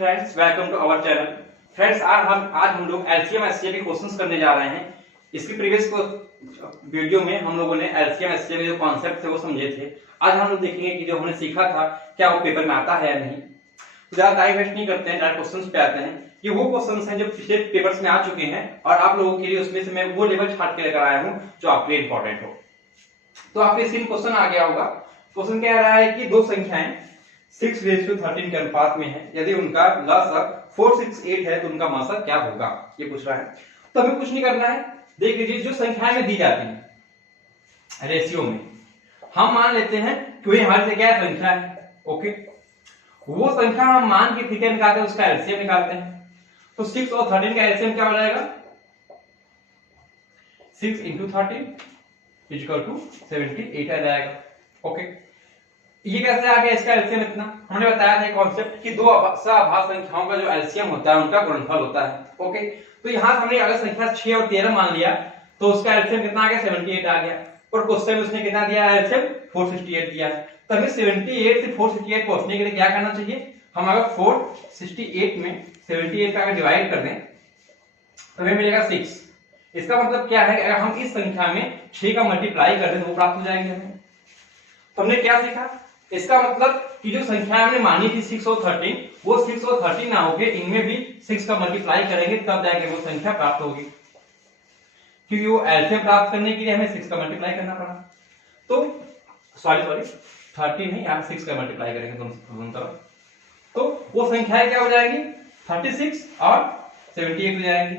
Friends, welcome to our channel. Friends, आज हम लोग एलसीएम एचसीएफ के क्वेश्चंस करने जा रहे हैं। इसके प्रीवियस वीडियो में हम लोगों ने एलसीएम एचसीएफ के जो कॉन्सेप्ट थे वो समझे थे। आज हम लोग देखेंगे कि जो हमने सीखा था क्या वो पेपर में आता है या नहीं। तो ज्यादा टाइम वेस्ट नहीं करते हैं, डायरेक्ट क्वेश्चंस पे आते हैं। ये वो क्वेश्चंस हैं जो पिछले पेपर्स में आ चुके हैं और आप लोगों के लिए उसमें से मैं वो लेवल छाट के लेकर आया हूँ जो आपके लिए इंपॉर्टेंट हो। तो आपके स्क्रीन क्वेश्चन आ गया होगा। क्वेश्चन कह रहा है कि दो संख्याएं 6:13 के अनुपात में है, यदि उनका लसागु 468 है तो उनका मासागु क्या होगा, ये पूछ रहा है। तो हमें कुछ नहीं करना है। देख लीजिए, जो संख्याएं में दी जाती हैं रेशियो में, हम मान लेते हैं कि वही हमारी क्या संख्या है। ओके, वो संख्या हम मान के ठीक है निकालते हैं, उसका एलसीएम निकालते हैं। तो 6 और 13 का एलसीएम क्या हो जाएगा? 6 × 13 = 78 आ जाएगा। ओके, ये कैसे आ गया इसका एलसीएम इतना? हमने बताया था कॉन्सेप्ट कि दो सभाज्य संख्याओं का जो एलसीएम होता है उनका गुणनफल होता है। ओके, तो यहां हमने अगर संख्या 6 और 13 मान लिया तो उसका एलसीएम कितना आ गया? 78 आ गया। और क्वेश्चन में उसने कितना दिया है? एलसीएम 468 दिया है। तो हमें 78 से 468 पहुंचने के लिए क्या करना चाहिए? हम अगर 468 में 78 का अगर डिवाइड कर दें तो हमें मिलेगा 6। इसका मतलब क्या है? अगर हम इस संख्या में 6 का मल्टीप्लाई कर दें तो वो प्राप्त हो जाएंगे हमें। तो हमने क्या सीखा? इसका मतलब कि जो संख्या हमने मानी थी 6 और 13, वो 6 और 13 ना होके इनमें भी 6 का मल्टीप्लाई करेंगे तब जाके वो संख्या प्राप्त होगी, क्योंकि वो एलसीएम प्राप्त करने के लिए हमें 6 का मल्टीप्लाई करना पड़ा। तो सॉरी 13 नहीं, यहां 6 का मल्टीप्लाई करेंगे दोनों तरफ, तो वो संख्याएं क्या हो जाएगी? 36 और 78 हो जाएंगी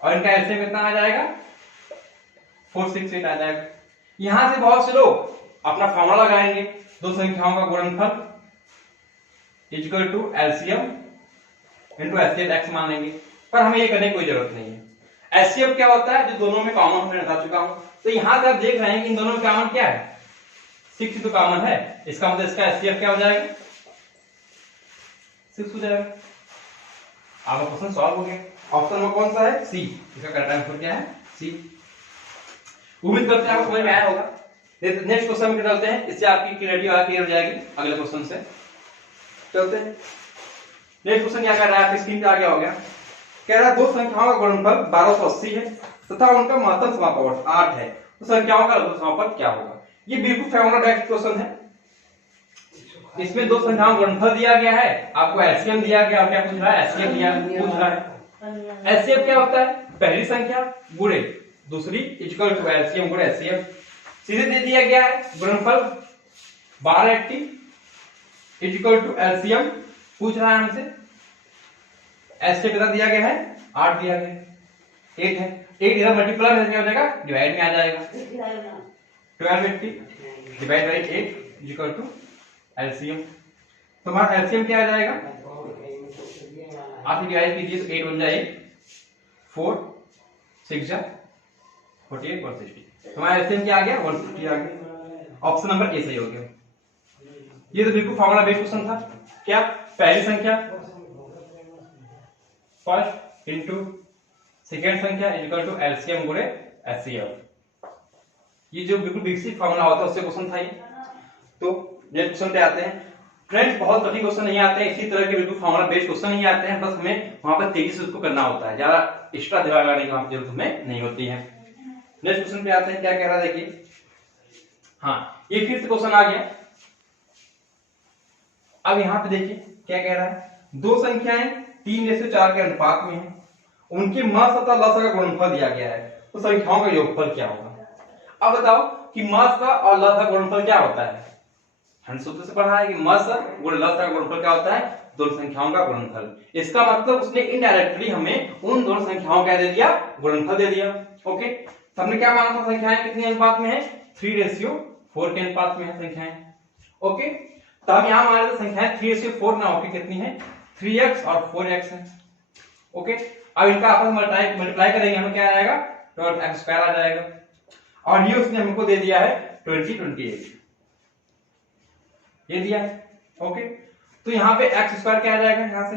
और इनका एलसीएम कितना आ जाएगा? 468 आ जाएगा। यहां से बहुत से लोग अपना फॉर्मूला लगाएंगे, दो संख्याओं का गुणनफल = एलसीएम × एचसीएफ x मान लेंगे, पर हमें ये करने की कोई जरूरत नहीं है। एचसीएफ क्या होता है? जो दोनों में कॉमन होने बता चुका हूं। तो यहां से आप देख रहे हैं कि इन दोनों में कॉमन क्या है? 6 तो कॉमन है, इसका मतलब इसका एचसीएफ क्या हो जाएगा? 6 हो जाएगा। आपका क्वेश्चन सॉल्व हो गया। ऑप्शन में कौन सा है? सी। इसका करेक्ट आंसर क्या है? सी। उम्मीद करते हैं आपको समझ में आया होगा। नेक्स्ट क्वेश्चन में चलते हैं, इससे आपकी क्लियरिटी क्लियर हो जाएगी। अगले क्वेश्चन से चलते हैं। नेक्स्ट क्वेश्चन क्या कर रहा है? आपकी स्क्रीन पे आ गया हो गया। कह रहा है दो संख्याओं का गुणनफल 1280 है तथा उनका महत्तम समापवर्त 8 है, तो संख्याओं का लघुत्तम समापवर्त क्या होगा? ये बिल्कुल फॉर्मूला बेस्ड क्वेश्चन है। इसमें दो संख्याओं का गुणनफल दिया गया है, आपको एलसीएम दिया गया और क्या पूछ रहा है? एचसीएफ पूछ रहा है। एचसीएफ क्या होता है? पहली संख्या गुणे दूसरी = एलसीएम गुणे एचसीएफ। सीधे दे दिया गया है गुणनफल 1280 = एलसीएम पूछ रहा है हमसे। एचसीएफ कितना दिया गया है? 8 दिया गया है, 8 है। 8 इधर मल्टीप्लाई में क्या हो जाएगा? डिवाइड में आ जाएगा। 1280 डिवाइड बाय 8 = एलसीएम। तो हमारा एलसीएम क्या आ जाएगा? आप डिवाइड कीजिए तो 8 बन जाए 4 6 जा 48 160। हमारा एलसीएम क्या आ गया? 160 आ गया। ऑप्शन नंबर ए सही हो गया। ये तो बिल्कुल फॉर्मूला बेस्ड क्वेश्चन था। क्या? पहली संख्या फर्स्ट इनटू सेकंड संख्या = एलसीएम गुणे एचसीएफ। ये जो बिल्कुल बेसिक फॉर्मूला होता है उससे क्वेश्चन था ये। तो नेक्स्ट क्वेश्चन पे आते हैं। फ्रेंड्स, बहुत कठिन क्वेश्चन नहीं आते हैं, इसी तरह के बिल्कुल फॉर्मूला बेस्ड क्वेश्चन नहीं आते हैं, बस हमें वहां पर तेजी से उसको करना होता है, ज्यादा एक्स्ट्रा दिमाग लगाने की वहां जरूरत हमें नहीं होती है। नेक्स्ट क्वेश्चन पे आते हैं। क्या कह रहा है देखिए, हाँ ये फिर से क्वेश्चन आ गया। अब यहां पे देखिए क्या कह रहा है? दो संख्याएं 3:4 के अनुपात में है, उनके मास तथा लसागु का गुणनफल दिया गया है, तो संख्याओं का योगफल क्या होगा? अब बताओ कि मास का और लसागु का गुणनफल क्या होता है? हमने सूत्र से पढ़ा है कि मास गुणे लसागु का गुणनफल क्या होता है? दोनों संख्याओं का गुणनफल। इसका मतलब उसने इनडायरेक्टली हमें उन दोनों संख्याओं का दे दिया, गुणनफल दे दिया। ओके, तो हमने क्या माना था? संख्याएं कितने अनुपात में है? 3:4 के अनुपात में है संख्याएं। ओके, तो हम यहां मान लेते संख्याएं 3:4 ना होकर कितनी है? 3x और 4x है। ओके, अब इनका आपस में मल्टीप्लाई करेंगे, हमें क्या आएगा? 12x² आ जाएगा। और ये उसने हमको दे दिया है 28 ये दिया है। ओके, तो यहाँ पे x² क्या आ जाएगा? यहां से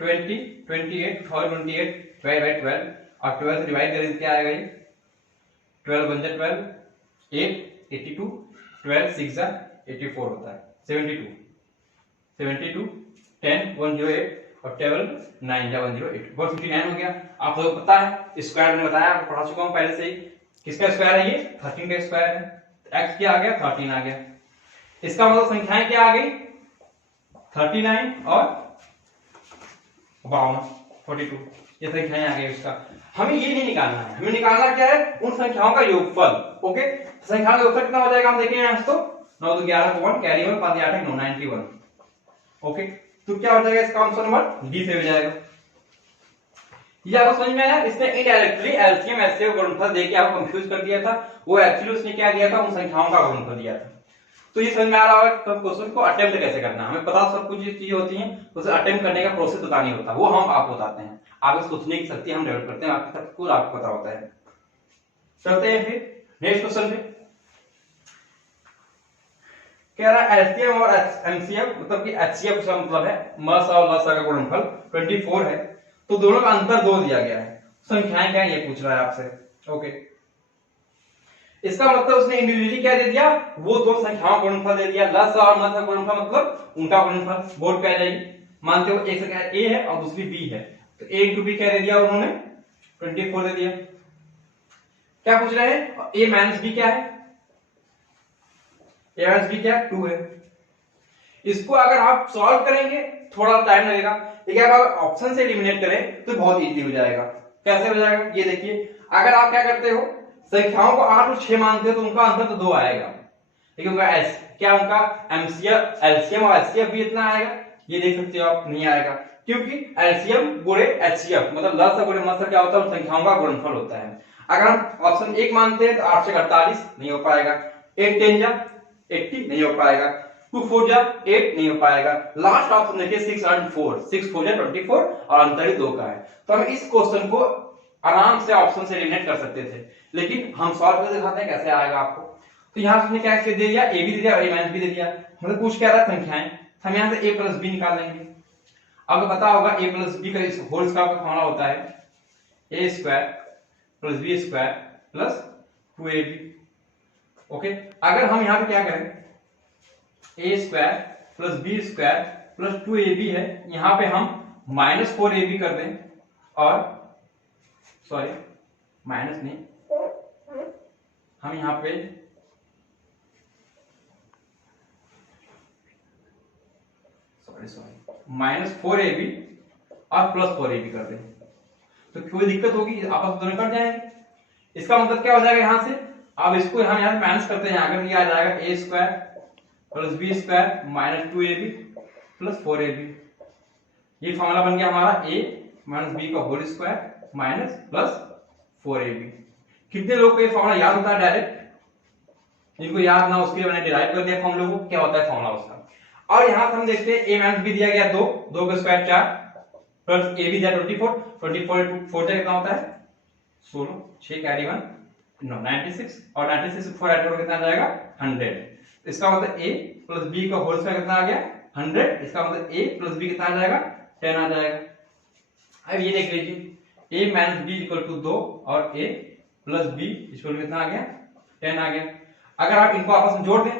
28 12 और 12 से डिवाइड करेंगे क्या आएगा? ये 12 × 12 8 82 12 6 84 होता है 72 10 108 और टेबल 9 या 108 159 हो गया। आप लोगों को पता है स्क्वायर मैंने बताया, आपको पढ़ा चुका हूं पहले से ही। किसका स्क्वायर है ये? 13 का स्क्वायर है। x क्या आ गया? 13 आ गया। इसका मतलब संख्याएं क्या आ गई? 39 और 52 42 ये संख्याएं आ गई। उसका हमें ये नहीं निकालना है, हमें निकालना क्या है? उन संख्याओं का योगफल। ओके, संख्याओं का योगफल कितना हो जाएगा हम देखेंगे आज तो 9 2 11 को 1 कैरी 1 5 8 9 91। ओके, तो क्या हो जाएगा इसका आंसर नंबर डी से हो जाएगा। ये आपको समझ में आया? इसने इनडायरेक्टली एलसीएम एचसीएफ गुणनफल देके आपको कंफ्यूज कर दिया था। वो एक्चुअली उसने क्या दिया था? उन संख्याओं का गुणनफल दिया था। तो ये समझ में आ रहा होगा कि क्वेश्चन को अटेम्प्ट कैसे करना है। हमें पता सब कुछ चीजें होती हैं, उसे अटेम्प्ट करने का प्रोसेस बतानी होता है, वो हम आपको बताते हैं। आगे सोचने की शक्ति हम डेवलप करते हैं, आपको सब कुछ आपको पता होता है। चलते हैं फिर नेक्स्ट क्वेश्चन पे। कह रहा है एलसीएम और एमसीएफ मतलब कि एचसीएफ का मतलब है मस और लसा का गुणनफल 24 है, तो दोनों का अंतर 2 दिया गया है। संख्याएं क्या है ये पूछ रहा है आपसे। ओके, इसका मतलब उसने इंडिविजुअली क्या दे दिया? वो दो संख्याओं का गुणनफल दे दिया। लसा और मस का गुणनफल मतलब उनका गुणनफल। बोर्ड पे आ जाएगी। मानते हो एक संख्या ए है और दूसरी बी है, तो ए इंटू बी क्या दे दिया उन्होंने? 24 दे दिया। क्या पूछ रहे हैं? ए माइनस बी क्या है? ए माइनस बी क्या है? 2 है। इसको अगर आप सॉल्व करेंगे थोड़ा टाइम लगेगा, लेकिन अगर आप ऑप्शन से एलिमिनेट करें तो बहुत इजी हो जाएगा। कैसे हो जाएगा ये देखिए। अगर आप क्या करते हो, संख्याओं को 8 और 6 मानते हो तो उनका अंतर तो 2 आएगा, लेकिन उनका एस क्या उनका एमसीएफ एलसीएम और एचसीएफ भी इतना आएगा? ये देख सकते हो आप, नहीं आएगा, क्योंकि एलसीएम गुणे एचसीएफ मतलब लस गुणे मस क्या होता है? उन संख्याओं का गुणनफल होता है। अगर हम ऑप्शन 1 मानते हैं तो 8 से 48 नहीं हो पाएगा, 8 10 जा 80 नहीं हो पाएगा, 2 4 जा 8 नहीं हो पाएगा। लास्ट ऑप्शन देखिए 6 and 4 6 4 जा 24 और अंतर ही 2 का है। तो हम इस क्वेश्चन को आराम से ऑप्शन से एलिमिनेट कर सकते थे, लेकिन हम सॉल्व करके दिखाते हैं कैसे आएगा आपको। तो यहाँ उसने क्या दे दिया? ए भी दे दिया और ए माइनस भी दे दिया। मतलब पूछ क्या रहा है? संख्याएं। हम यहाँ से ए प्लस बी निकाल लेंगे। आपको पता होगा ए प्लस बी का होल स्क्वायर का फॉर्मूला होता है A square plus B square plus 2ab। Okay, अगर हम यहाँ पे क्या करें, A square plus B square plus 2ab है, यहाँ पे हम माइनस 4ab कर दें और सॉरी माइनस नहीं, हम यहाँ पे माइनस 4ab और प्लस 4ab कर दें तो कोई दिक्कत होगी? आपस दोनों कट जाएंगे। इसका मतलब क्या हो जाएगा? यहां से अब इसको हम यहाँ माइनस करते हैं, अगर ये आ जाएगा A square plus B square minus 2ab plus 4ab। ये फॉर्मूला बन गया हमारा ए माइनस बी का whole square minus plus 4ab। कितने लोग को ये फॉर्मूला याद होता है डायरेक्ट? जिनको याद ना उसके लिए मैंने डिराइव कर दिया फॉर्मूले को, क्या होता है फॉर्मूला उसका। और यहां से हम देखते हैं ए माइनस बी दिया गया 2 2 का स्क्वायर 4 प्लस ए बी दिया 24 24 4 से कितना होता है 16 6 कैरी 1 96 और 96 से 4 ऐड करोगे कितना आ जाएगा 100। इसका मतलब a प्लस b का होल स्क्वायर कितना आ गया 100। इसका मतलब a प्लस b कितना आ जाएगा 10 आ जाएगा। अब ये देख लीजिए a minus b equal to 2 और a plus b equal to कितना आ गया 10 आ गया। अगर आप इनको आपस में जोड़ दें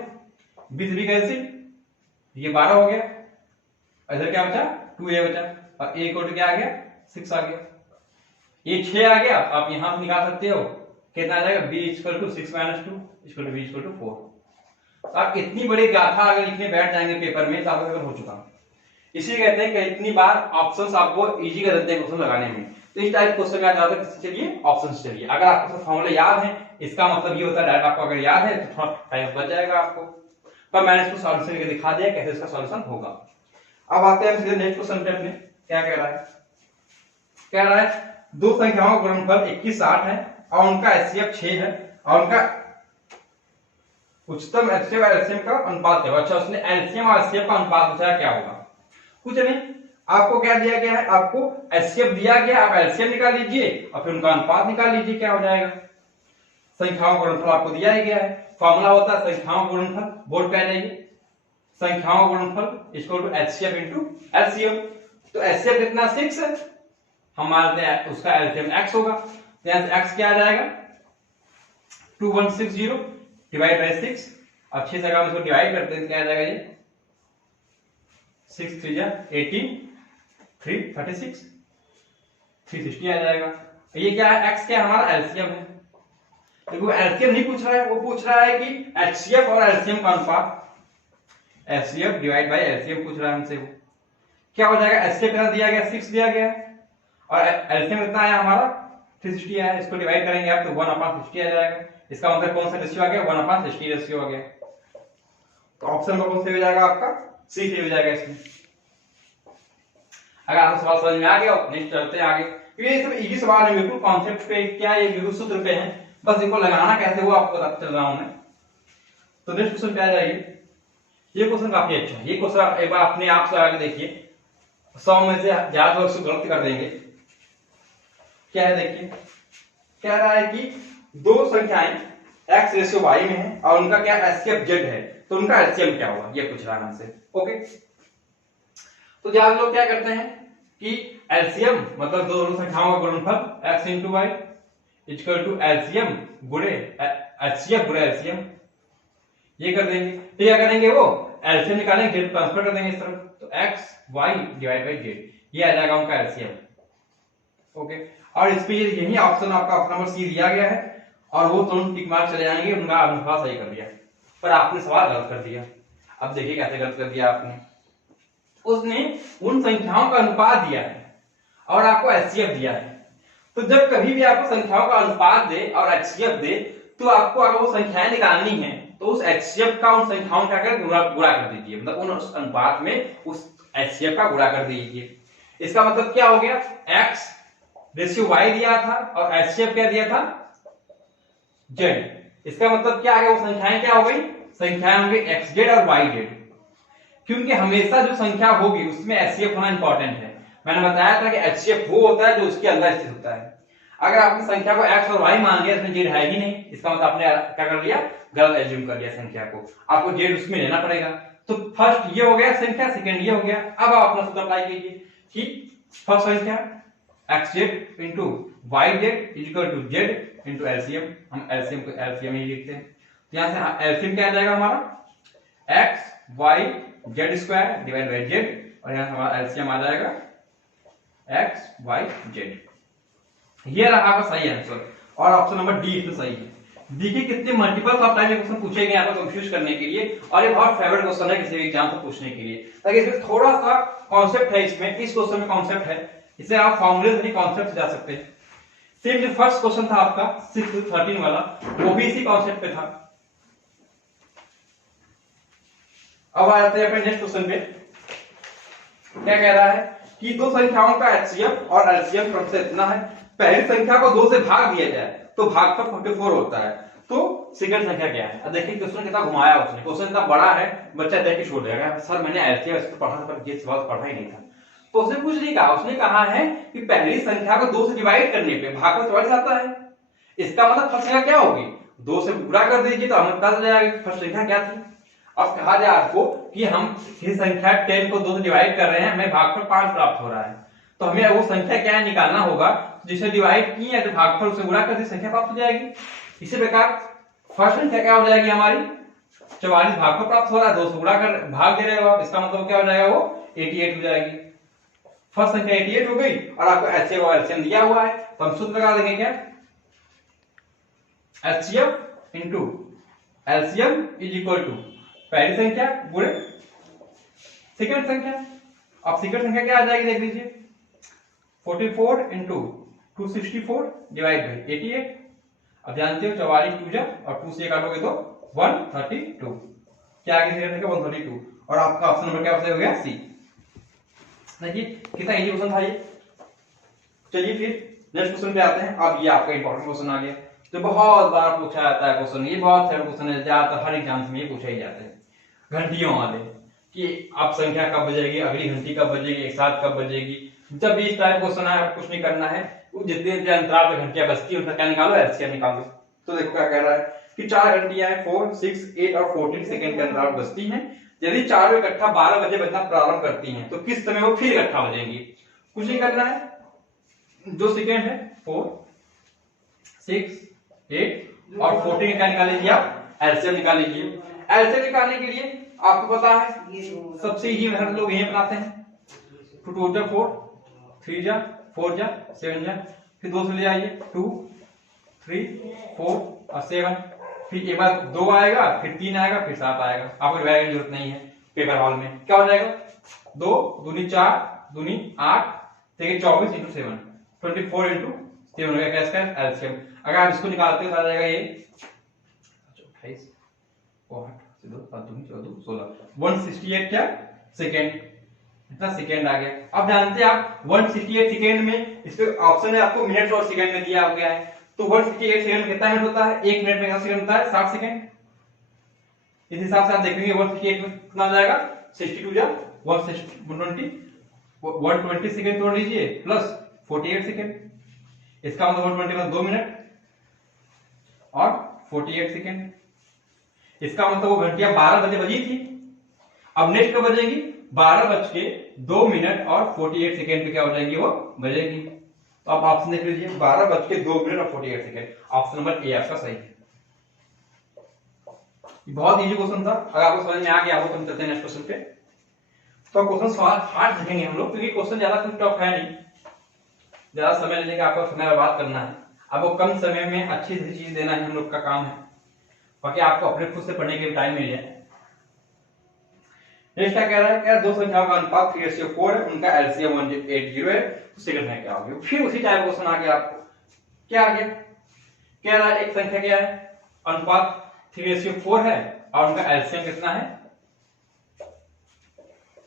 20 b का एलसीएम ये 12 हो गया, इधर क्या बचा 2a बचा और a इक्वल टू क्या आ गया 6 आ गया। ये 6 आ गया, आप यहां से निकाल सकते हो कितना आ जाएगा b equal to 6 minus 2 equal to b equal to 4। आप इतनी बड़ी गाथा अगर लिखने बैठ जाएंगे पेपर में तो आपका पेपर हो चुका। इसी कहते हैं कि इतनी बार ऑप्शंस आपको इजी कर देते हैं क्वेश्चन लगाने में। तो इस टाइप क्वेश्चन में ज्यादा किससे चलिए ऑप्शन से चलिए। अगर आपको सब फॉर्मूले याद है इसका मतलब ये होता है डायरेक्ट आपको अगर याद है तो थोड़ा टाइम बच जाएगा आपको। पर मैंने इसको सॉल्यूशन करके दिखा दिया कैसे इसका सॉल्यूशन होगा। अब आते हैं सीधे नेक्स्ट क्वेश्चन पे अपने। क्या कह रहा है? कह रहा है दो संख्याओं का गुणनफल 21 60 है और उनका एचसीएफ 6 है और उनका उच्चतम एचसीएफ और एलसीएम का अनुपात है। अच्छा उसने एलसीएम और एचसीएफ का अनुपात पूछा क्या होगा? कुछ नहीं, आपको क्या दिया गया है, आपको एचसीएफ दिया गया, आप एलसीएम निकाल लीजिए और फिर उनका अनुपात निकाल लीजिए क्या हो जाएगा। संख्याओं का गुणनफल आपको दिया ही गया है, फॉर्मूला होता है संख्याओं का गुणनफल। बोर्ड पे आ जाइए, संख्याओं का गुणनफल equal to HCF into LCM. तो एचसीएफ कितना 6 है, हम मानते हैं उसका एलसीएम x होगा, तो यहां से x क्या आ जाएगा 2160 डिवाइड बाय 6 और 6 से अगर हम इसको डिवाइड करते हैं क्या आ जाएगा ये 6 3 18, 3 36, 360 आ जाएगा। ये क्या है, x क्या हमारा एलसीएम है। देखो एलसीएम नहीं पूछ रहा है, वो पूछ रहा है कि एचसीएफ और एलसीएम का अनुपात, एचसीएफ डिवाइड बाय एलसीएम पूछ रहा है हमसे। वो क्या हो जाएगा, एचसीएफ कितना दिया गया 6 दिया गया है और एलसीएम कितना आया हमारा 360 आया। इसको डिवाइड करेंगे आप तो 1/60 आ जाएगा। इसका मतलब कौन सा रेशियो आ गया, 1/60 रेशियो आ गया। तो ऑप्शन में कौन सा हो जाएगा आपका, सी हो जाएगा इसमें। अगर आपको सवाल समझ में आ गया नेक्स्ट चलते हैं आगे, क्योंकि ये सब इजी सवाल है, बिल्कुल कॉन्सेप्ट पे क्या है, बिल्कुल सूत्र पे है, बस इनको लगाना कैसे वो आपको बताता चल रहा हूं मैं। तो नेक्स्ट क्वेश्चन पे आ जाइए। ये क्वेश्चन काफी अच्छा है। ये क्वेश्चन एक बार अपने आप से आगे देखिए, 100 में से ज्यादा लोग इसको गलत कर देंगे। क्या है देखिए, कह रहा है कि दो संख्याएं x रेशियो y में है और उनका क्या एचसीएफ z है, तो उनका एलसीएम क्या होगा, ये पूछ रहा है हमसे। ओके, तो ज्यादा लोग क्या करते हैं कि एलसीएम मतलब दोनों संख्याओं का गुणनफल x × y equal to LCM गुणे एचसीएफ गुणे एलसीएम, ये कर देंगे। तो क्या करेंगे, वो एलसीएम निकालेंगे, जेड ट्रांसफर कर देंगे इस तरफ, तो x y divide by Z, ये आ जाएगा उनका एलसीएम। ओके, और इस पे यही ऑप्शन आपका ऑप्शन नंबर सी दिया गया है और वो तुरंत टिक मार्क चले जाएंगे, उनका अनुपात सही कर दिया, पर आपने सवाल गलत कर दिया। अब देखिए कैसे गलत कर दिया आपने। उसने उन संख्याओं का अनुपात दिया है और आपको एचसीएफ दिया है। तो जब कभी भी आपको संख्याओं का अनुपात दे और एचसीएफ दे, तो आपको अगर वो संख्याएं निकालनी है तो उस एचसीएफ का उन संख्याओं का गुणा कर दीजिए, मतलब उन अनुपात में उस एचसीएफ का गुणा कर दीजिए। इसका मतलब क्या हो गया, x रेशियो y दिया था और एचसीएफ क्या दिया था z। इसका मतलब क्या आ गया, वो संख्याएं क्या हो गई, संख्याएं होंगी xz और yz, क्योंकि हमेशा जो संख्या होगी उसमें एचसीएफ होना इंपॉर्टेंट है। मैंने बताया था कि एचसीएफ वो होता है जो उसके अंदर स्थित होता है। अगर आपने संख्या को x और y मान लिया, इसमें z है ही नहीं, इसका मतलब आपने क्या कर लिया, गलत एज्यूम कर लिया संख्या को, आपको z उसमें लेना पड़ेगा। तो फर्स्ट ये हो गया संख्या, सेकंड ये हो गया। अब आप अपना सूत्र अप्लाई कीजिए कि फर्स्ट संख्या xz into yz equal to z into LCM, हम एलसीएम को एलसीएम ही लिखते हैं। तो यहां से एलसीएम क्या आ जाएगा हमारा x y z square divide by z, और यहां हमारा एलसीएम आ जाएगा x y z। ये रहा आपका सही आंसर और ऑप्शन नंबर डी इसमें सही है। देखिए कितने मल्टीपल ऑफ टाइम क्वेश्चन पूछे गए आपको कंफ्यूज करने के लिए, और ये बहुत फेवरेट क्वेश्चन है किसी भी एग्जाम से पूछने के लिए, ताकि इसमें थोड़ा सा कॉन्सेप्ट है, इसमें इस क्वेश्चन में कॉन्सेप्ट है, इसे आप फॉर्मूले से कॉन्सेप्ट जा सकते हैं। सेम जो फर्स्ट क्वेश्चन था आपका 6 to 13 वाला, वो भी इसी कॉन्सेप्ट पे था। अब आते हैं अपने नेक्स्ट क्वेश्चन पे। क्या कह रहा है कि दो संख्याओं का एचसीएफ और एलसीएम क्रम से इतना है, पहली संख्या को 2 से भाग दिया जाए तो भागफल 44 होता है, तो सेकंड संख्या क्या है। अब देखिए क्वेश्चन कितना घुमाया उसने, क्वेश्चन इतना बड़ा है बच्चा देख के छोड़ देगा, सर मैंने एलसीएम इसको पढ़ा था पर ये सवाल पढ़ा ही नहीं था। तो उसने कुछ नहीं कहा, उसने कहा है कि पहली संख्या को 2 से डिवाइड करने पे भागफल 44 आता है। इसका मतलब फर्स्ट संख्या क्या होगी, 2 से गुणा कर दीजिए तो हमें पता चल जाएगा फर्स्ट संख्या क्या थी। अब कहा जाए आपको कि हम ये संख्या 10 को 2 से डिवाइड कर रहे हैं, हमें भागफल 5 प्राप्त हो रहा है, तो हमें वो संख्या क्या है निकालना होगा जिसे डिवाइड किए है तो भागफल उसे गुणा कर दी संख्या प्राप्त हो जाएगी। इसी प्रकार फर्स्ट संख्या क्या हो जाएगी हमारी 44 भागफल प्राप्त हो रहा है, 2 से गुणा कर भाग दे रहे हो आप, इसका मतलब क्या हो जाएगा वो 88 हो जाएगी। फर्स्ट संख्या 88 हो गई और आपको एचसीएफ और एलसीएम दिया हुआ है, तो हम सूत्र लगा देंगे क्या, HCF into LCM is equal to पहली संख्या गुणे सेकंड संख्या। अब सेकंड संख्या क्या आ जाएगी देख लीजिए, 44 इंटू 264 डिवाइड बाई 88। अब जानते हो 44 2 जा और 2 से काटोगे तो 132, क्या आगे सेकंड संख्या 132, और आपका ऑप्शन नंबर क्या हो गया सी। देखिए कितना इजी क्वेश्चन था ये। चलिए फिर नेक्स्ट क्वेश्चन पे आते हैं। अब ये आपका इंपॉर्टेंट क्वेश्चन आ गया, तो बहुत बार पूछा जाता है क्वेश्चन, ये बहुत फेवरेट क्वेश्चन है, ज्यादातर हर एग्जाम में ये पूछा ही जाते हैं, घंटियों वाले, कि अब संख्या कब बजेगी, अगली घंटी कब बजेगी, एक साथ कब बजेगी। जब भी इस टाइप क्वेश्चन है कुछ नहीं करना है, जितने अंतराल पे घंटियां बजती है उनका क्या निकालो, एलसीएम निकालो। तो देखो क्या कह रहा है कि 4 घंटियां हैं, 4 6 8 और 14 सेकंड के अंतराल बजती हैं। यदि चारों इकट्ठा 12 बजे बजना प्रारंभ करती हैं तो किस समय वो फिर इकट्ठा बजेंगी। कुछ नहीं करना है, जो सेकंड है 4 6 8 और 14 क्या निकाल लीजिए आप, एलसीएम निकाल लीजिए। एलसीएम निकालने के लिए आपको पता है सबसे इजी मेथड लोग यही अपनाते हैं। 2 जा 4, 3 जा 4 जा 7 जा, फिर 2 से ले आइए 2 3 4 और 7, फिर एक बार 2 आएगा, फिर 3 आएगा, फिर 7 आएगा। आपको डिवाइड की जरूरत नहीं है। पेपर हॉल में क्या हो जाएगा, 2 दूनी 4 दूनी 8 देखिए 24 इंटू 7 24 इंटू 7 हो गया इसका एलसीएम। अगर आप इसको निकालते हो तो आ जाएगा ये 28 8 से 2 7 दूनी 14 16 168 क्या सेकेंड, इतना सेकेंड आ गया। अब जानते हैं आप 168 सेकेंड में इस पे ऑप्शन है आपको मिनट और सेकंड में दिया गया है, तो 168 सेकंड कितना मिनट होता है, 1 मिनट में कितना सेकंड होता है 60 सेकंड। इस हिसाब से आप देखेंगे 168 में कितना हो जाएगा 62 जा 120 सेकंड तोड़ लीजिए प्लस 48 सेकंड, इसका मतलब 120 में 2 मिनट और 48 सेकंड। इसका मतलब वो घंटियां 12 बजे बजी थी, अब नेक्स्ट कब बजेगी 12:02 और 48 सेकंड पे क्या हो जाएगी वो बजेगी। तो आप ऑप्शन देख लीजिए 12:02 और 48 सेकंड, ऑप्शन नंबर ए आपका सही है। बहुत इजी क्वेश्चन था, अगर आपको समझ में आ गया हो तो हम चलते हैं नेक्स्ट क्वेश्चन पे। तो क्वेश्चन सवाल 8 देखेंगे हम लोग, क्योंकि क्वेश्चन ज्यादा कुछ टफ है नहीं, ज्यादा समय लेने का आपको समय बर्बाद करना है, आपको कम समय में अच्छी सी चीज देना है हम लोग का काम है, बाकी आपको अपने खुद से पढ़ने के लिए टाइम मिल जाए। नेक्स्ट क्या कह रहा है, क्या दो संख्याओं का अनुपात 3:4 है, उनका एलसीएम 180 है, तो सेकंड में क्या होगी। फिर उसी टाइप क्वेश्चन आ गया आपको, क्या आ गया, कह रहा है एक संख्या क्या है अनुपात 3:4 है और उनका एलसीएम कितना है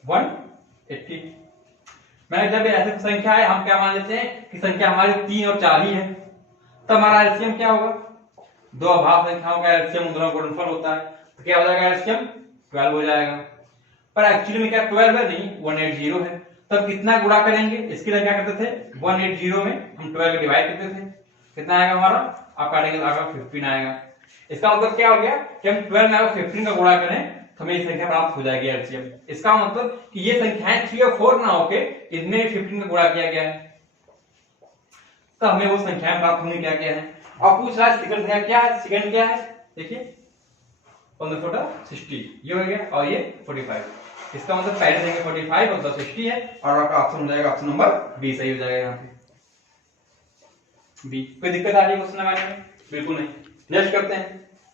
180। मैंने जब ऐसी संख्या है हम क्या मान लेते हैं कि संख्या हमारी 3 और 4 ही है, तब हमारा एलसीएम क्या होगा, दो अभाज्य संख्याओं का एलसीएम दोनों का गुणनफल होता है, तो क्या हो जाएगा एलसीएम 12 हो जाएगा। पर एक्चुअली में क्या 12 है नहीं 180 है, तब कितना गुणा करेंगे, इसके लिए क्या करते थे 180 में हम 12 डिवाइड करते थे, कितना आएगा हमारा आप काटेंगे तो आएगा 15 आएगा। इसका मतलब क्या हो गया कि हम 12 में 15 का गुणा करें तो हमें ये संख्या प्राप्त हो जाएगी एलसीएम। इसका मतलब कि ये संख्याएं 3 और 4 ना होके इनमें 15 का गुणा किया गया है, तो हमें वो संख्याएं प्राप्त होने क्या क्या है। और पूछ रहा है सेकंड संख्या क्या है, सेकंड क्या है देखिए 60 ये हो गया और ये 45, इसका मतलब पहले देंगे 45 और 10 60 है और आपका ऑप्शन हो जाएगा ऑप्शन नंबर बी सही हो जाएगा यहाँ पे बी। कोई दिक्कत आ रही है क्वेश्चन लगाने में, बिल्कुल नहीं। नेक्स्ट करते हैं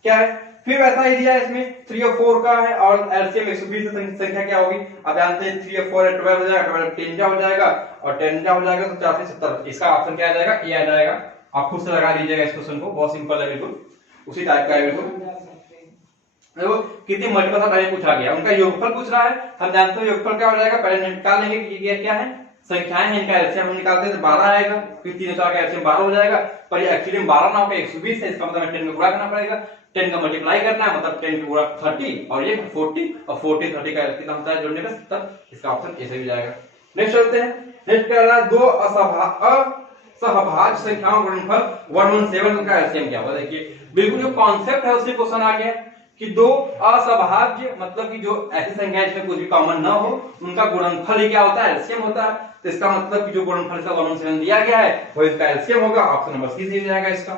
क्या है, फिर वैसा ही दिया है इसमें 3 और 4 का है और एलसीएम 120 संख्या क्या होगी, अब जानते हैं 3 और 4 है 12 हो जाएगा, 12 10 जा हो जाएगा और 10 जा हो जाएगा तो 4 से 70, इसका ऑप्शन क्या आ जाएगा ए आ जाएगा। आप खुद से लगा लीजिएगा इस क्वेश्चन को, बहुत सिंपल है बिल्कुल उसी टाइप का है बिल्कुल। देखो कितनी मल्टीपल टाइप पूछा गया, उनका योगफल पूछ रहा है, हम जानते हैं योगफल क्या हो जाएगा, पहले निकाल लेंगे कि ये क्या है संख्याएं हैं, इनका एलसीएम हम निकालते हैं तो 12 आएगा, फिर 3 और 4 का एलसीएम 12 हो जाएगा, पर ये एक्चुअली में 12 ना होगा 120 है, इसका मतलब 10 में गुणा करना पड़ेगा, 10 का मल्टीप्लाई करना है मतलब 10 का गुणा 30 और ये 40 और 40 30 का कितना होता है जोड़ने का 70, इसका ऑप्शन ऐसे ही जाएगा। नेक्स्ट चलते हैं, नेक्स्ट कह रहा है दो असहभाज्य संख्याओं का गुणनफल 117 का एलसीएम क्या होगा। देखिए बिल्कुल जो कॉन्सेप्ट है उसी क्वेश्चन आ गया कि दो असहभाज्य मतलब कि जो ऐसी संख्या जिसमें कुछ भी कॉमन ना हो उनका गुणनफल ही क्या होता है एलसीएम होता है, तो इसका मतलब कि जो गुणनफल इसका 117 दिया गया है वो इसका एलसीएम होगा, ऑप्शन नंबर सी दिया जाएगा इसका।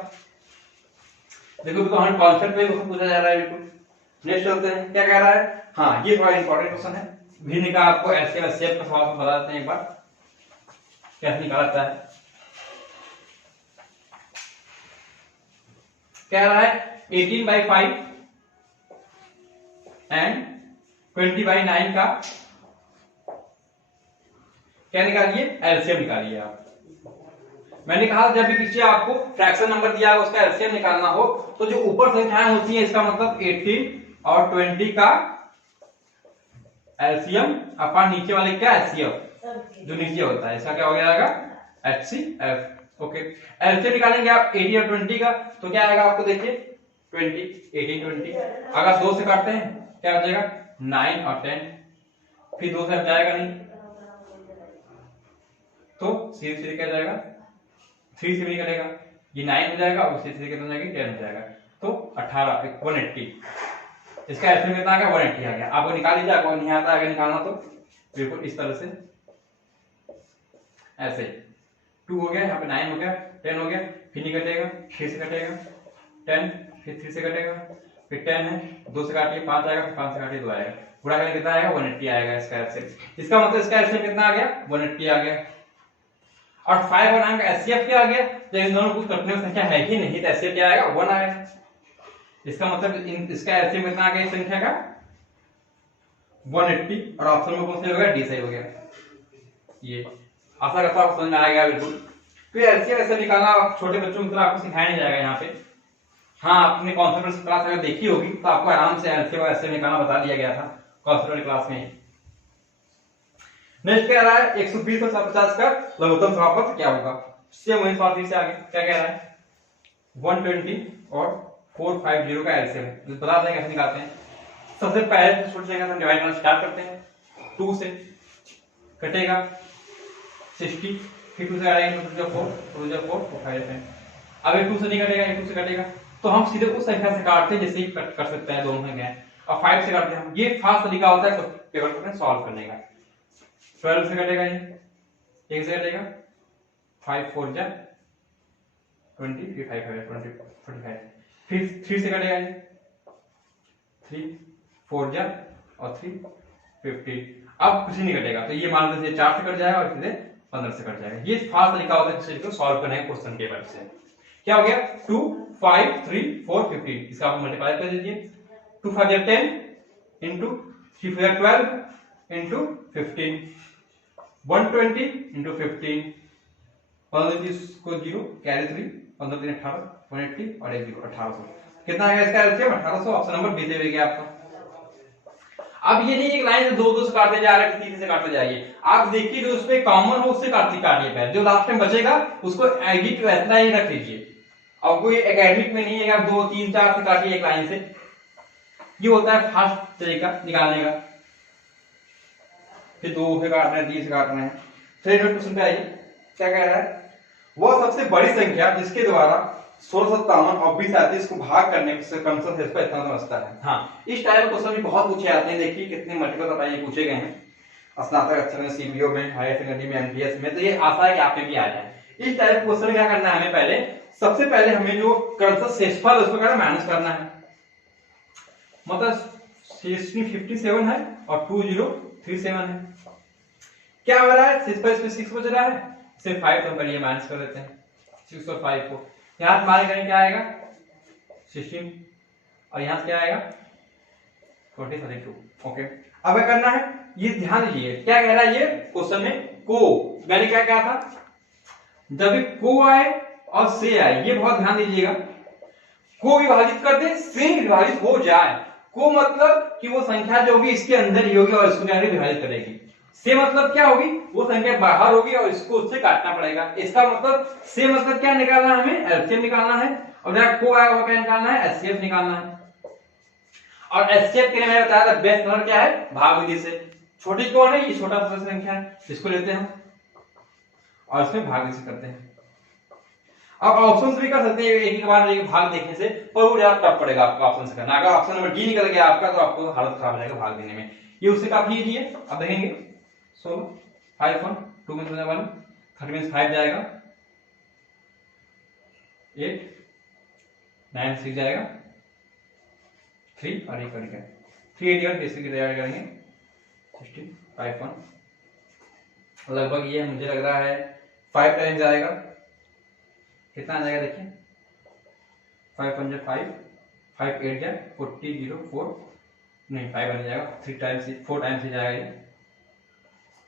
देखो बिल्कुल हमें कॉन्सेप्ट में क्वेश्चन पूछा जा रहा है बिल्कुल। नेक्स्ट चलते हैं, क्या कह रहा है, हाँ ये थोड़ा इंपॉर्टेंट क्वेश्चन है, भिन्न का आपको एलसीएम एचसीएफ का सवाल बता देते हैं एक बार कैसे निकालता है। कह रहा है 18/5 एंड 20/9 का क्या निकालिए एलसीएम निकालिए आप। मैंने कहा जब भी किसी आपको फ्रैक्शन नंबर दिया है उसका एलसीएम निकालना हो तो जो ऊपर संख्याएं होती हैं इसका मतलब 18 और 20 का एलसीएम अपन नीचे वाले क्या एचसीएफ जो नीचे होता है इसका क्या हो जाएगा एचसीएफ। ओके एलसीएम निकालेंगे आप 18 और 20 का तो क्या आएगा आपको देखिए 20 18 20 अगर 2 से काटते हैं क्या हो जाएगा 9 और 10 फिर 2 से हट जाएगा नहीं तो सीधे क्या जाएगा 3 से भी निकलेगा ये 9 हो जाएगा और सीधे कितना हो जाएगी 10 हो जाएगा तो 18 180 इसका एलसीएम कितना आ गया 180 आ गया। आपको निकाल लीजिए आपको नहीं आता अगर निकालना तो बिल्कुल इस तरह से ऐसे 2 हो गया यहाँ पे 9 हो गया 10 हो गया फिर नहीं कटेगा 3 से कटेगा 10 फिर 3 से कटेगा फिर 10 है, 2 से काटिए 5 आएगा, फिर 5 से काटिए 2 आएगा, पूरा करके कितना आएगा 180 आएगा इसका एचसीएफ। इसका मतलब इसका एचसीएफ कितना आ गया 180 आ गया। और 5 और 9 का एचसीएफ क्या आ गया, तो इन दोनों कुछ कटने की संख्या है ही नहीं, तो एचसीएफ क्या आएगा 1 आएगा। इसका मतलब इसका एचसीएफ कितना आ गया इस संख्या का 180, और ऑप्शन में कौन सा हो गया डी सही हो गया। ये आशा करता हूं समझ में आ गया बिल्कुल। फिर एलसीएम ऐसे निकालना छोटे बच्चों की तरह आपको सिखाया नहीं जाएगा यहाँ पे। हाँ, आपने कॉन्सेप्ट क्लास अगर देखी होगी तो आपको आराम से एलसीएम ऐसे निकालना बता दिया गया था कॉन्सेप्ट क्लास में। नेक्स्ट कह रहा है 120 और 150 का लघुत्तम समापन क्या होगा। सेम वही सवाल फिर से आगे क्या कह रहा है 120 और 450 का एलसीएम बता दें कैसे निकालते हैं। सबसे पहले छोटे संख्या से डिवाइड करना स्टार्ट करते हैं। 2 से कटेगा 60, फिर 2 से काटेंगे 2 4 2 4 5 है। अब 2 से नहीं कटेगा, 2 से कटेगा तो हम सीधे उस संख्या से काटते हैं जैसे ही कट कर सकते हैं दोनों संख्याएं। अब 5 से काटते हैं हम, ये फास्ट तरीका होता है पेपर को सॉल्व करने का। 12 से कटेगा ये 1 से कटेगा 5 4 जा 20, फिर 5 5 20 45, फिर 3 से कटेगा ये 3 4 जा और 3 50। अब कुछ नहीं कटेगा तो ये मान लीजिए 4 से कट जाएगा और सीधे 15 से कट जाएगा। ये फास्ट तरीका होता है किसी को सॉल्व करने का क्वेश्चन पेपर से। क्या हो गया 2 5 3 4 15, इसका आप मल्टीप्लाई कर दीजिए। 2 5 10 इंटू 3 4 12 इंटू 15, 120 इंटू 15, 15 को 0 कैरी 3, 15 3 18, 180 और 1 0 1800। कितना आएगा इसका एलसीएम 1800। ऑप्शन नंबर बी से गया आपका। अब ये नहीं एक लाइन से 2 2 से काटते जा रहे हैं 3 से काटते जाइए, आप देखिए जो उसपे कॉमन हो उससे काटिए पहले, जो लास्ट में बचेगा उसको एडिट वैसा ही रख लीजिए। अब कोई एकेडमिक में नहीं है आप 2 3 4 से काटिए एक लाइन से, ये होता है फास्ट तरीका निकालने का। फिर 2 से काटना है 3 से काटना है। फिर क्वेश्चन पे आइए क्या कह रहा है, वह सबसे बड़ी संख्या जिसके द्वारा 1657 और 2037 को भाग करने से क्रमशः शेष पर इतना समझता है। हाँ, इस टाइप के क्वेश्चन भी बहुत पूछे आते हैं। देखिए कितने मल्टीपल बताइए पूछे गए हैं स्नातक स्तर में, सीबीओ में, हायर सेकेंडरी में, एमटीएस में, तो ये आशा है कि आप में भी आ जाए। इस टाइप के क्वेश्चन क्या करना है हमें पहले, सबसे पहले हमें जो क्रमशः शेषफल उसको क्या माइनस करना है। मतलब 57 है और 2037 है, क्या हो रहा है शेषफल इसमें 6 बच रहा है, इसे 5 तो करिए माइनस कर देते हैं 6 और 5 को। यहां से माइनस करेंगे क्या आएगा 16 और यहां से क्या आएगा 42। ओके, अब क्या करना है ये ध्यान दीजिए क्या कह रहा है ये क्वेश्चन में, को मैंने क्या कहा था, जब भी को आए और से आए ये बहुत ध्यान दीजिएगा। को विभाजित कर दे, से विभाजित हो जाए। को मतलब कि वो संख्या जो होगी इसके अंदर ही होगी और इसको क्या विभाजित करेगी। से मतलब क्या होगी, वो संख्या बाहर होगी और इसको उससे काटना पड़ेगा। इसका मतलब से मतलब क्या निकालना है हमें, एलसीएम निकालना है, और जहां को आएगा वो क्या निकालना है, एचसीएफ निकालना है। और एचसीएफ के लिए मैंने बताया था बेस्ट मेथड क्या है, भाग विधि से। छोटी कौन है, ये छोटा संख्या है, इसको लेते हैं हम और इसमें भाग विधि से करते हैं। आप ऑप्शन भी कर सकते हैं एक ही बार एक भाग देखने से, पर वो ज्यादा टफ पड़ेगा आपको ऑप्शन से करना। अगर ऑप्शन नंबर डी निकल गया आपका तो आपको हालत खराब हो जाएगा भाग देने में। ये उससे काफी इजी है। अब देखेंगे 16 5 1 2 में 1 30 में 5 जाएगा, 8 9 6 जाएगा, 3 और 1 करेंगे 3 81 बेसिक की तैयारी करेंगे 16 5 1 लगभग ये मुझे लग रहा है 5 टाइम जाएगा। कितना आ जाएगा देखिए 5 1 5 5 8 जा 40 0 4 नहीं 5 बन जाएगा, 3 टाइम्स 4 टाइम्स ही जाएगा ये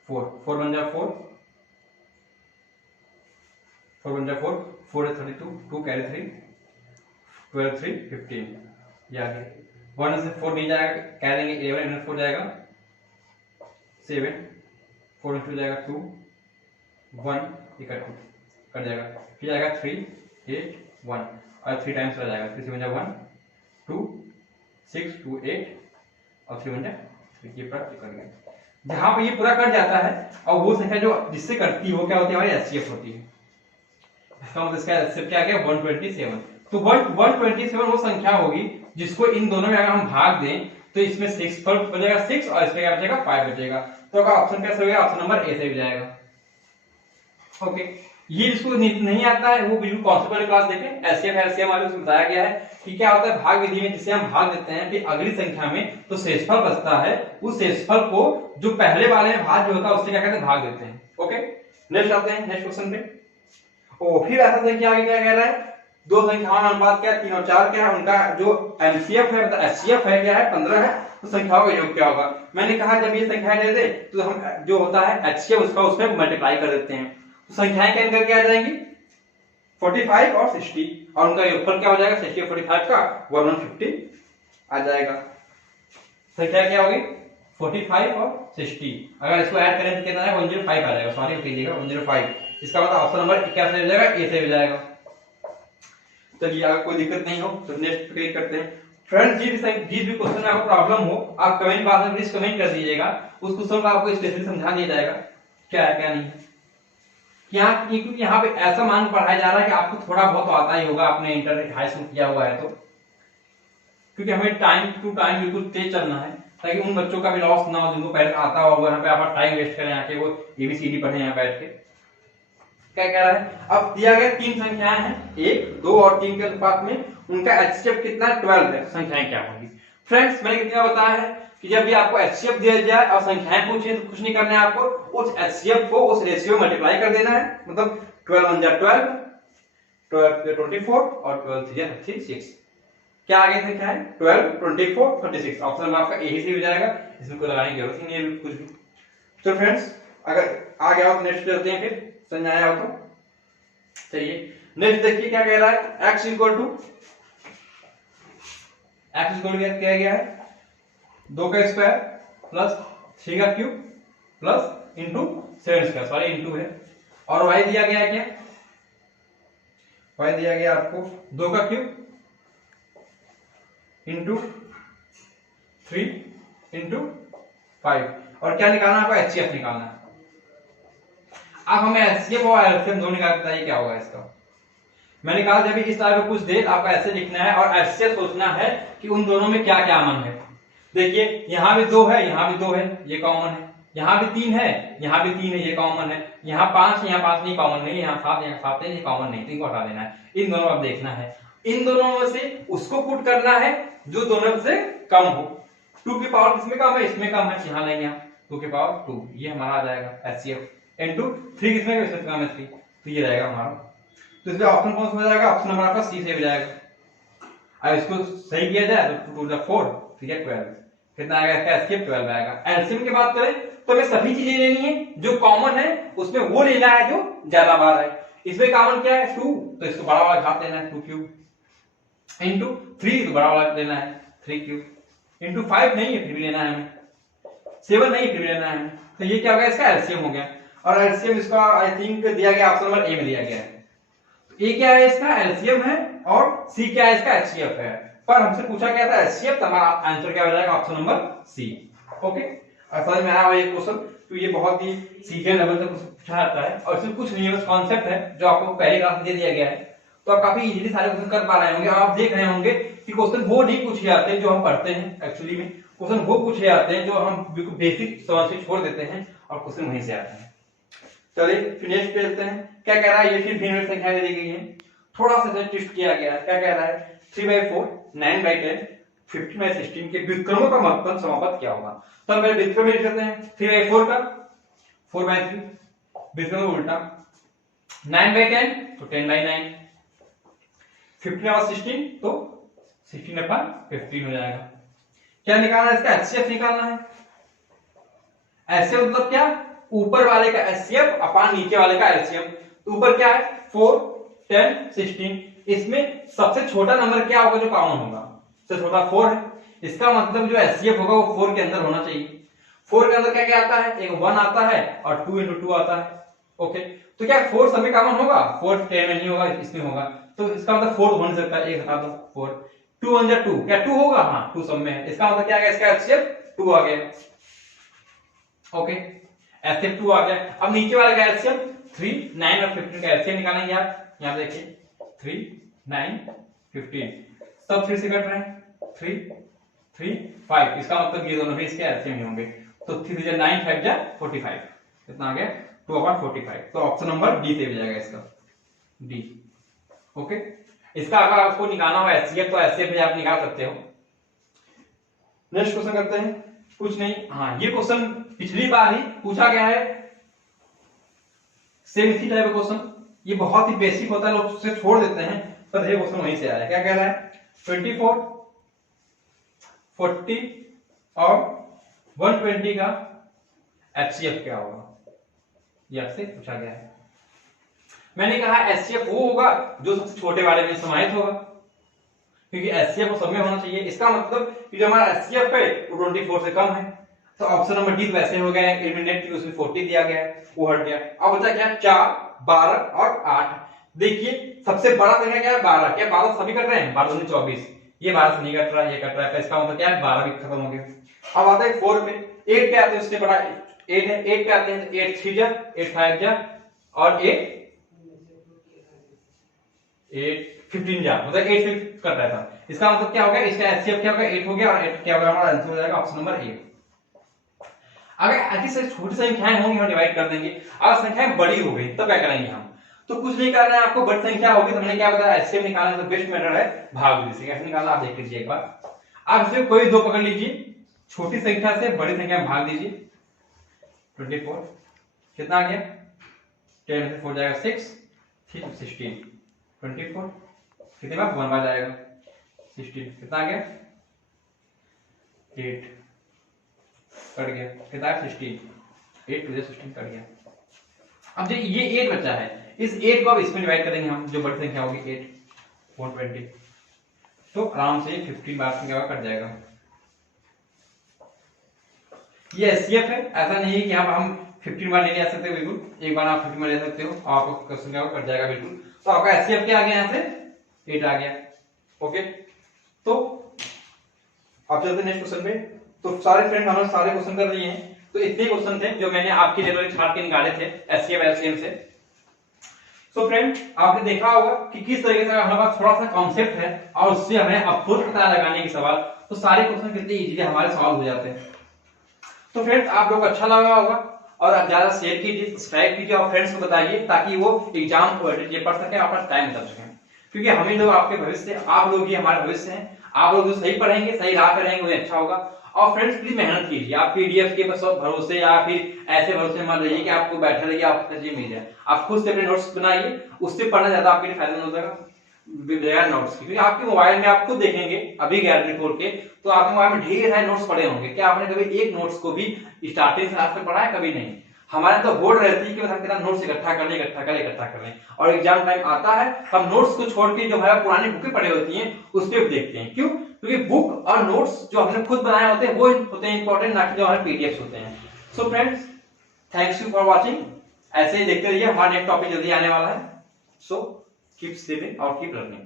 4 4 बन जाएगा 4 4 बन जाएगा 4 4 है 32 2 कैरी 3 12 3 15 ये आ गया। 1 से 4 नहीं जाएगा, कह देंगे 11 4 जाएगा 7 4 2 जाएगा 2 1 इकट्ठा कर जाएगा, फिर आएगा 3 8 1 और 3 टाइम्स आ जाएगा 3 बन जाएगा 1 2 6 2 8 और 3 बन जाएगा 3 ये पूरा कर गया। जहां पे ये पूरा कट जाता है और वो संख्या जो जिससे कटती है वो क्या होती है, हमारी एचसीएफ होती है। इसका मतलब इसका एचसीएफ क्या है 127। तो 127 वो संख्या होगी जिसको इन दोनों में अगर हम भाग दें तो इसमें 6 पर बचेगा 6 और इसमें क्या बचेगा 5 बचेगा। तो अगर ऑप्शन कैसे हो गया, ऑप्शन नंबर ए से भी जाएगा। ओके, ये जिसको नहीं आता है वो बिल्कुल कॉन्सेप्ट वाली क्लास देखें, एचसीएफ एलसीएम वाले उसमें बताया गया है कि क्या होता है भाग विधि में, जिसे हम भाग देते हैं फिर अगली संख्या में तो शेषफल बचता है, उस शेषफल को जो पहले वाले में भाग जो होता है उससे क्या कहते हैं, भाग देते हैं। ओके, नेक्स्ट आते हैं नेक्स्ट क्वेश्चन पे। ओ फिर ऐसा संख्या आगे क्या कह रहा है, दो संख्याओं में अनुपात क्या है, 3 और 4 क्या है, उनका जो एमसीएफ है मतलब एचसीएफ है क्या है 15 है, तो संख्याओं का योग क्या होगा। मैंने कहा जब ये संख्याएं ले दे तो हम जो होता है एचसीएफ उसका उसमें मल्टीप्लाई कर देते हैं, तो संख्याएं क्या निकल के आ जाएंगी 45 और 60, और उनका योगफल क्या हो जाएगा 60 और 45 का 150 आ जाएगा। संख्या क्या होगी 45 और 60, अगर इसको ऐड करें तो कितना है 105 आ जाएगा, सॉरी कीजिएगा 105, इसका मतलब ऑप्शन नंबर क्या सही हो जाएगा, ए सही हो जाएगा। चलिए अगर कोई दिक्कत नहीं हो तो नेक्स्ट पे करते हैं। फ्रेंड्स जिस भी क्वेश्चन में आपको प्रॉब्लम हो आप कमेंट बॉक्स में प्लीज कमेंट कर दीजिएगा, उस क्वेश्चन को आपको स्पेशली समझा दिया जाएगा क्या है क्या नहीं। क्या क्योंकि यहाँ पे ऐसा मान पढ़ाया जा रहा है कि आपको थोड़ा बहुत आता ही होगा, आपने इंटर हाई स्कूल किया हुआ है तो, क्योंकि हमें टाइम टू टाइम बिल्कुल तेज चलना है ताकि उन बच्चों का भी लॉस ना हो जिनको पहले आता होगा, यहाँ पे आप टाइम वेस्ट करें आके वो एबीसीडी पढ़े यहाँ बैठ के। क्या कह रहा है, अब दिया गया 3 संख्याएं हैं 1, 2 और 3 के अनुपात में, उनका एचसीएफ कितना 12 है, संख्याएं क्या होंगी। फ्रेंड्स मैंने कितना बताया है कि जब भी आपको एचसीएफ दिया जाए और संख्याएं पूछे तो कुछ नहीं करना है, आपको उस एचसीएफ को उस रेशियो में मल्टीप्लाई कर देना है, मतलब 12 1 जा 12, 12 24 और 12 3 जा 36। क्या आगे संख्या है 12 24 36, ऑप्शन में आपका ए ही हो जाएगा, इसमें कोई लगाने की जरूरत ही नहीं है कुछ भी। तो फ्रेंड्स अगर आ गया हो तो नेक्स्ट करते हैं, फिर समझ आया हो तो चलिए नेक्स्ट देखिए क्या कह रहा है, x इक्वल टू क्या गया है 2 का स्क्वायर प्लस 3 का cube plus into 7 square, sorry into है, और y दिया गया है क्या, y दिया गया आपको 2 का क्यूब इंटू 3 इंटू 5, और क्या निकालना है आपको एचसीएफ निकालना है। अब हमें एचसीएफ और एलसीएम दोनों निकाल बताइए क्या होगा इसका। मैंने कहा जब इस तरह का कुछ दे आपको ऐसे लिखना है और एचसीएफ सोचना है कि उन दोनों में क्या क्या कॉमन है। देखिए यहाँ भी 2 है, यहाँ भी 2 है, ये कॉमन है, यहाँ भी 3 है, यहाँ भी 3 है, ये कॉमन है, यहाँ 5 है, यहाँ 5 नहीं कॉमन नहीं, यहाँ 7 यहाँ 7 है, ये कॉमन नहीं, 3 को हटा देना है। इन दोनों आप देखना है, इन दोनों में से उसको पुट करना है जो दोनों से कम हो। 2 की पावर किसमें कम है, इसमें कम है, यहाँ नहीं, यहाँ 2 की पावर 2, ये हमारा आ जाएगा एचसीएफ इनटू 3 किसमें इसमें कम है 3, तो ये रहेगा हमारा। तो इसमें ऑप्शन कौन सा हो जाएगा, ऑप्शन नंबर आपका सी से हो जाएगा। अब इसको सही किया जाए तो 2 * 4 ठीक है 12, कितना आएगा इसका एचसीएफ 12 आएगा। एलसीएम की बात करें तो हमें सभी चीजें लेनी है, जो कॉमन है उसमें वो लेना है जो ज्यादा बार है। इसमें कॉमन क्या है 2, तो इसको बड़ा वाला घात लेना है 2 क्यूब, इंटू 3 तो बड़ा वाला लेना है 3 क्यूब, इंटू 5 नहीं है फिर भी लेना है हमें, 7 नहीं फिर भी लेना है हमें, तो ये क्या हो गया इसका एलसीएम हो गया। और एलसीएम इसका आई थिंक दिया गया ऑप्शन नंबर ए में दिया गया है। ए क्या है इसका एलसीएम है और सी क्या है इसका एचसीएफ है, पर हमसे पूछा गया था एचसीएफ, तो हमारा आंसर क्या हो जाएगा ऑप्शन नंबर सी। ओके समझ में आया ये क्वेश्चन, तो ये बहुत ही सीरियस लेवल तक पूछा जाता है और इसमें कुछ नहीं है, बस कॉन्सेप्ट है जो आपको पहली क्लास में दे दिया गया है, तो आप काफी इजीली सारे क्वेश्चन कर पा रहे होंगे। आप देख रहे होंगे कि क्वेश्चन वो नहीं पूछे जाते हैं जो हम पढ़ते हैं, एक्चुअली में क्वेश्चन वो पूछे जाते हैं जो हम बिल्कुल बेसिक समझ के छोड़ देते हैं और क्वेश्चन वहीं से आते हैं। चलिए फिर नेक्स्ट पे चलते हैं, क्या कह रहा है, ये फिर भिन्न संख्याएं दी गई हैं, थोड़ा सा ट्विस्ट किया गया है। क्या कह रहा है 3/4 9/10 15/16 के व्युत्क्रमों का महत्तम समापत क्या होगा। तो पहले व्युत्क्रम लिख लेते हैं, 3/4 का 4/3, व्युत्क्रम उल्टा, 9/10 तो 10/9, 15/16 तो 16/15 हो जाएगा। क्या निकालना है इसका एचसीएफ निकालना है। एचसीएफ मतलब क्या, ऊपर वाले का एचसीएफ अपॉन नीचे वाले का एलसीएम। तो ऊपर क्या है 4 10 16, इसमें सबसे छोटा नंबर क्या होगा जो कॉमन होगा, सबसे छोटा 4 है, इसका मतलब जो एचसीएफ होगा वो 4 के अंदर होना चाहिए। 4 के अंदर क्या क्या आता है, एक 1 आता है और 2 × 2 आता है। ओके तो क्या 4 सब में कॉमन होगा, 4 10 में नहीं होगा, इसमें होगा, तो इसका मतलब 4 बन सकता है, एक हटा दो 4, 2 1 जा 2, क्या 2 होगा, हाँ 2 सब में है, इसका मतलब क्या आ गया, इसका एचसीएफ 2 आ गया। ओके एचसीएफ 2 आ गया। अब नीचे वाले का एचसीएफ 3 9 और 15 का एचसीएफ निकालेंगे आप, यहाँ देखिए 3 9 15 सब 3 से कट रहे हैं, 3 3 5, इसका मतलब ये दोनों भी इसके एलसीएम ही होंगे, तो 3 × 9 5 × 45, कितना आ गया 2/45। तो ऑप्शन नंबर डी से हो जाएगा इसका, डी। ओके, इसका अगर आपको निकालना हो एचसीएफ तो एचसीएफ भी आप निकाल सकते हो। नेक्स्ट क्वेश्चन करते हैं, कुछ नहीं, हाँ ये क्वेश्चन पिछली बार ही पूछा गया है, सेम इसी टाइप का क्वेश्चन, ये बहुत ही बेसिक होता है, लोग उसे छोड़ देते हैं, पर ये क्वेश्चन वहीं से आया है। क्या कह रहा है, 24, 40 और 120 का एचसीएफ क्या होगा, ये आपसे पूछा गया है। मैंने कहा एचसीएफ वो होगा जो सबसे छोटे वाले में समाहित होगा, क्योंकि एचसीएफ वो सब में होना चाहिए। इसका मतलब कि जो हमारा एचसीएफ है वो 24 से कम है, तो ऑप्शन नंबर डी वैसे हो गया, एलिमिनेट उसमें 40 दिया गया है, वो हट गया। अब बचा क्या, 4, 12 और 8। देखिए सबसे बड़ा संख्या क्या है, 12। क्या 12 सभी कट रहे हैं, 12 दूनी 24, ये 12 से नहीं कट रहा है, ये कट रहा है, तो इसका मतलब क्या है 12 भी खत्म हो गया। अब आता है 4 में, 8 पे आते हैं, उससे बड़ा 8 है, 8 पे आते हैं, 8 3 जा, 8 5 जा और 8 15 जा, मतलब 8 से कट रहा था। इसका मतलब क्या हो गया, इसका एचसीएफ क्या होगा, 8 हो गया, और 8 क्या होगा, हमारा आंसर हो जाएगा ऑप्शन नंबर ए। अगर ऐसी छोटी संख्याएं होंगी हम डिवाइड कर देंगे, अगर संख्याएं बड़ी हो गई तब क्या करेंगे हम, तो कुछ नहीं कर रहे हैं, आपको बड़ी संख्या होगी तो हमने क्या बताया, एचसीएफ निकालने का बेस्ट मेथड है भाग विधि से। कैसे निकालना आप देख लीजिए एक बार, आप इसमें कोई दो पकड़ लीजिए, छोटी संख्या से बड़ी संख्या में भाग दीजिए। 24 कितना आ गया, 10 से 4 जाएगा 6, 16, 24 कितने बार 1 बार जाएगा, 16 कितना आ गया, 8 कट गया, कितना है 16, 8 टू 16 कट गया। अब जो ये 8 बचा है, इस 8 को अब इसमें डिवाइड करेंगे हम, जो बड़ी संख्या होगी 8, 120, तो आराम से 15 बार संख्या कट जाएगा। ये एचसीएफ है, ऐसा नहीं है कि हम 15 बार नहीं ले सकते, बिल्कुल एक बार आप 15 बार ले सकते हो, आपको क्वेश्चन का कट जाएगा बिल्कुल। तो आपका एचसीएफ क्या आ गया, यहाँ से 8 आ गया। ओके, तो आप चलते नेक्स्ट क्वेश्चन पे। तो सारे फ्रेंड हमने सारे क्वेश्चन कर लिए हैं, तो इतने क्वेश्चन थे जो मैंने आपके लिए छाट के निकाले थे एचसीएफ एलसीएम से। तो फ्रेंड आपने देखा होगा कि किस तरीके से हमारे पास थोड़ा सा कॉन्सेप्ट है और उससे हमें अप्रोच पता लगाने के सवाल, तो सारे क्वेश्चन कितने इजीली हमारे सॉल्व हो जाते हैं। तो फ्रेंड्स आप लोग को अच्छा लगा होगा, और आप ज्यादा शेयर कीजिए, सब्सक्राइब कीजिए और फ्रेंड्स को बताइए, ताकि वो एग्जाम को पढ़ सके, अपना टाइम बचा सके, क्योंकि हम ही लोग आपके भविष्य, आप लोग ही हमारे भविष्य हैं। आप लोग जो सही पढ़ेंगे, सही राह पे रहेंगे, उन्हें अच्छा होगा। और फ्रेंड्स प्लीज मेहनत कीजिए, आप पीडीएफ के भरोसे या फिर ऐसे भरोसे मत रहिए कि आपको बैठे रहिए आपको चीज मिल जाए। आप खुद से अपने नोट्स बनाइए, उससे पढ़ना ज्यादा आपके लिए फायदेमंद हो जाएगा बगैर नोट्स की, क्योंकि आपके मोबाइल में आप खुद देखेंगे अभी गैलरी खोल के, तो आपके मोबाइल में ढेर सारे नोट्स पड़े होंगे। क्या आपने कभी एक नोट्स को भी स्टार्टिंग से लास्ट तक पढ़ा है? कभी नहीं। हमारे तो होड़ रहती है कि हम कितना नोट्स इकट्ठा कर लें, और एग्जाम टाइम आता है हम नोट्स को छोड़ के जो हमारा पुरानी बुकें पढ़ी होती हैं उस पर देखते हैं। क्यों? क्योंकि बुक और नोट्स जो हमने खुद बनाए होते हैं वो होते हैं इंपॉर्टेंट, ना कि जो हमारे पीडीएफ होते हैं। So friends thanks you for watching, ऐसे ही देखते रहिए, हमारा नेक्स्ट टॉपिक जल्दी आने वाला है। सो कीप स्लीपिंग और कीप लर्निंग।